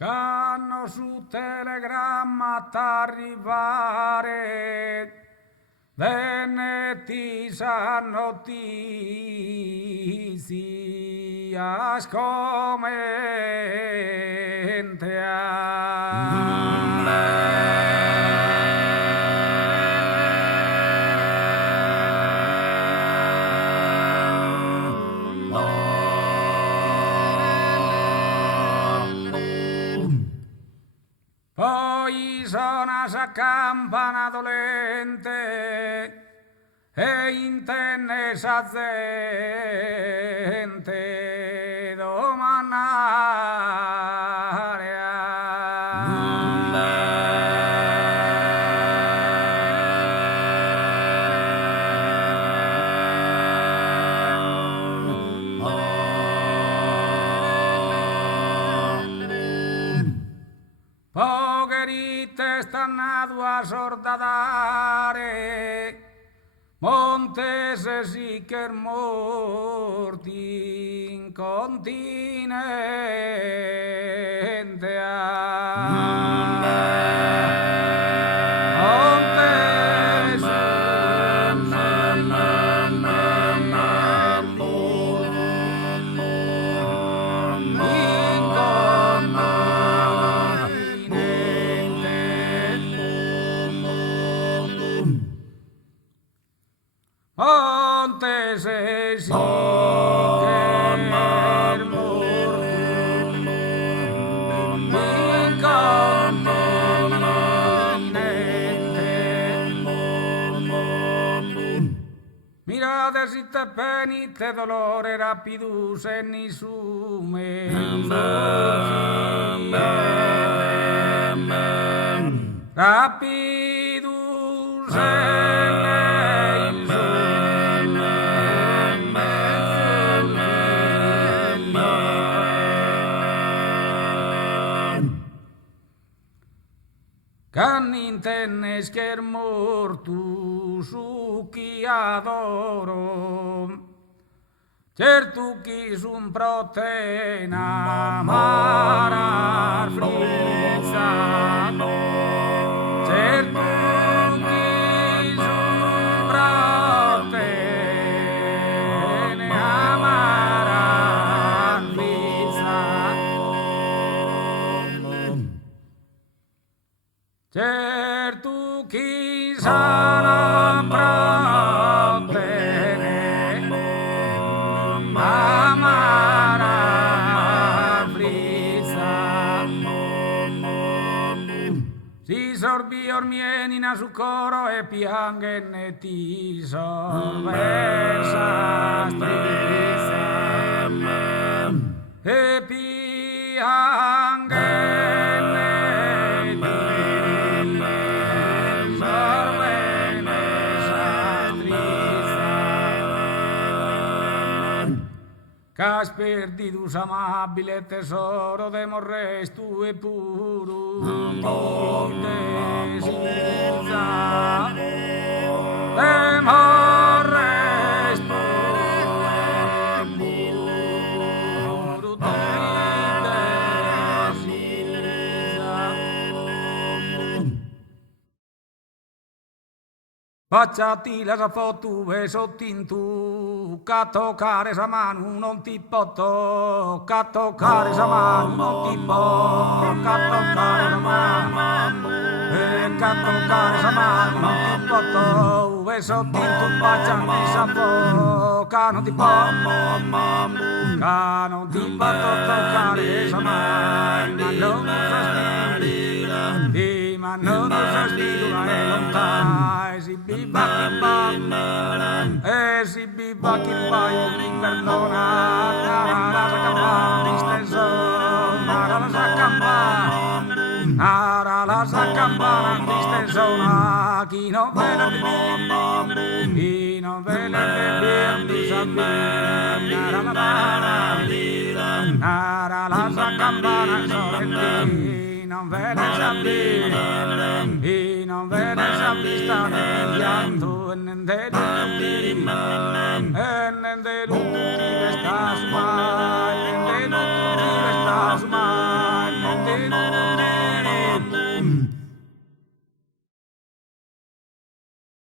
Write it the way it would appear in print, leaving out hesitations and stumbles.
Canno su telegramma t'arrivare, Venetti sa notizia Poi suona sa campana dolente e intenne sa gente Pocherite stanno a sordadare, Montese sì che morti in continente Montese sì che mirate si te penite dolore rapidus e nisume rapidus Can intenne scher mortu su chi adoro, certo chi sun protena marar frizza, certo chi sun protena marar frizza. Certo chi sarà protene amara frizza. Si sorbi ormienina su coro e pianghe ti versa strizza e pianghe Cas perdidus amabile tesoro de morres tu e puru desilza de morres tu e puru desilza Baciati la foto e sottintu, a toccare sa mano non ti potto, a toccare sa mano non ti potto, a toccare sa mano, a toccare sa mano non ti potto, e sottintu baciati sa foto, che non ti potto, che non ti potto toccare sa mano, non sospiri, ma non sospiri, ma è lontano. Si viva chi va, si viva chi va, mi perdona, la sacamba, disteso, nara la sacamba, disteso, chi non vede chi non vede di sapere, nara la sacamba, non vede sapere, non vede sapere, sta pigliando e nende lutti che sta su mai, nende lutti che sta su mai.